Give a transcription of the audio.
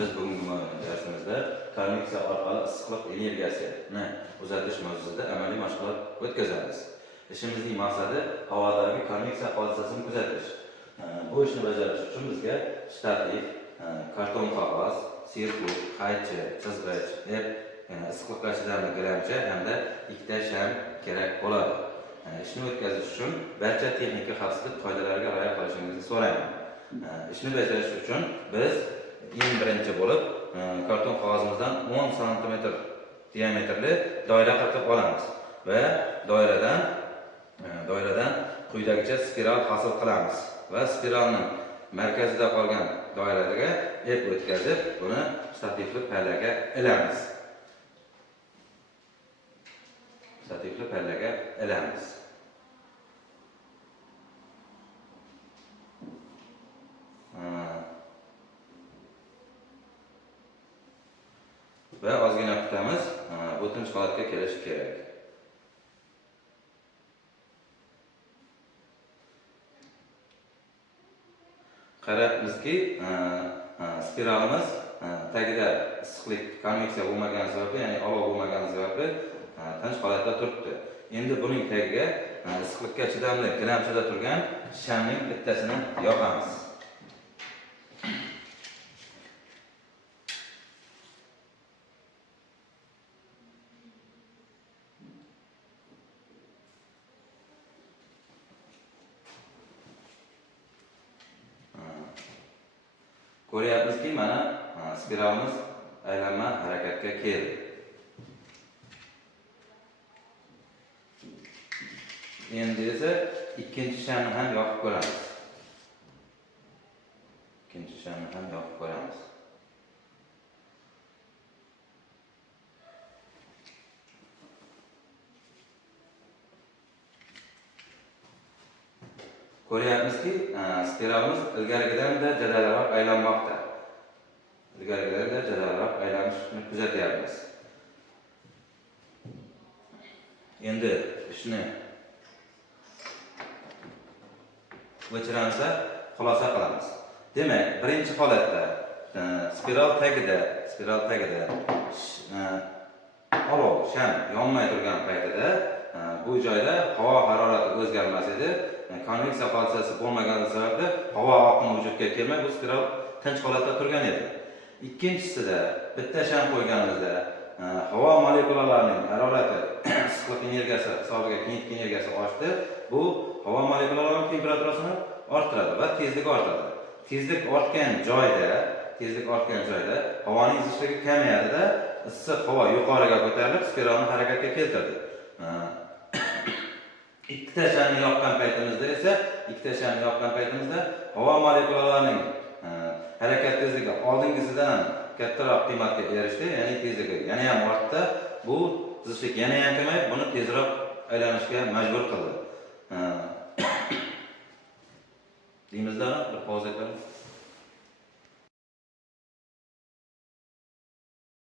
Biz bugungi darsimizda konveksiya orqali issiqlik energiyasini uzatish mavzusida amaliy mashg'ulot o'tkazamiz. Ishimizning maqsadi havodagi konveksiya hodisasini kuzatish. Bu ishni bajarish uchun bizga shtativ, karton qog'oz, sirkul, qaychi, chizg'ich, issiqlikka chidamli gilamcha hamda ikkita sham kerak bo'ladi. Ishni o'tkazish uchun barcha texnika xavfsizlik qoidalariga rioya qilishingizni so'rayman. Ishni bajarish uchun biz eng birinchi bo'lib karton qog'ozimizdan 10 sm diametrli doira qilib olamiz va doiradan quyidagicha spiral hosil qilamiz va spiralning markazida qolgan doiraga ip o'tkazib, buni shtativli pallaga ilamiz. Va ozgina kutamiz, bu tinch holatga kelishi kerak. Qarabmizki, spiralimiz tagida issiqlik konveksiya bo'lmagan sababli, ya'ni olov bo'lmagan sababli tinch holatda turibdi. Endi buning tagiga issiqlikka chidamli gilamchada turgan shamning bittasini yoqamiz. Ko'ryapmizki, mana spiralimiz aylanma harakatga keldi. Endi esa ikkinchi shamni ham yoqib ko'ramiz. Ko'ryapmizki, spiralimiz ilgarigidanda jadalroq aylanmoqda. Jadalroq aylanishini kuzatyapmiz. Endi ishni o'chiramiz, xulosa qilamiz. Demak, birinchi holatda spiral tagida olov sham yonmay turgan paytida bu joyda havo harorati o'zgarmas edi. Konveksiya hodisasi bo'lmagani sababli havo oqimi vujudga kelmay, bu spiral tinch holatda turgan edi. Ikkinchisida bitta sham qo'yganimizda havo molekulalarining harorati issiqlik energiyasi hisobiga kinetik energiyasi oshdi. Bu havo molekulalarining temperaturasini orttiradi va tezligi ortadi. Tezlik ortgan joyda havoning zichligi kamayadi-da, issiq havo yuqoriga ko'tarilib, spiralni harakatga keltirdi. Ikkita shamni yoqqan paytimizda havo molekulalarining harakat tezligi oldingisidan kattaroq qiymatga erishdi, ya'ni tezligi yana ham ortdi. Bu zichlik yana ham kamayib, buni tezroq aylanishga majbur qildi. Deymizda, bir pauza qilib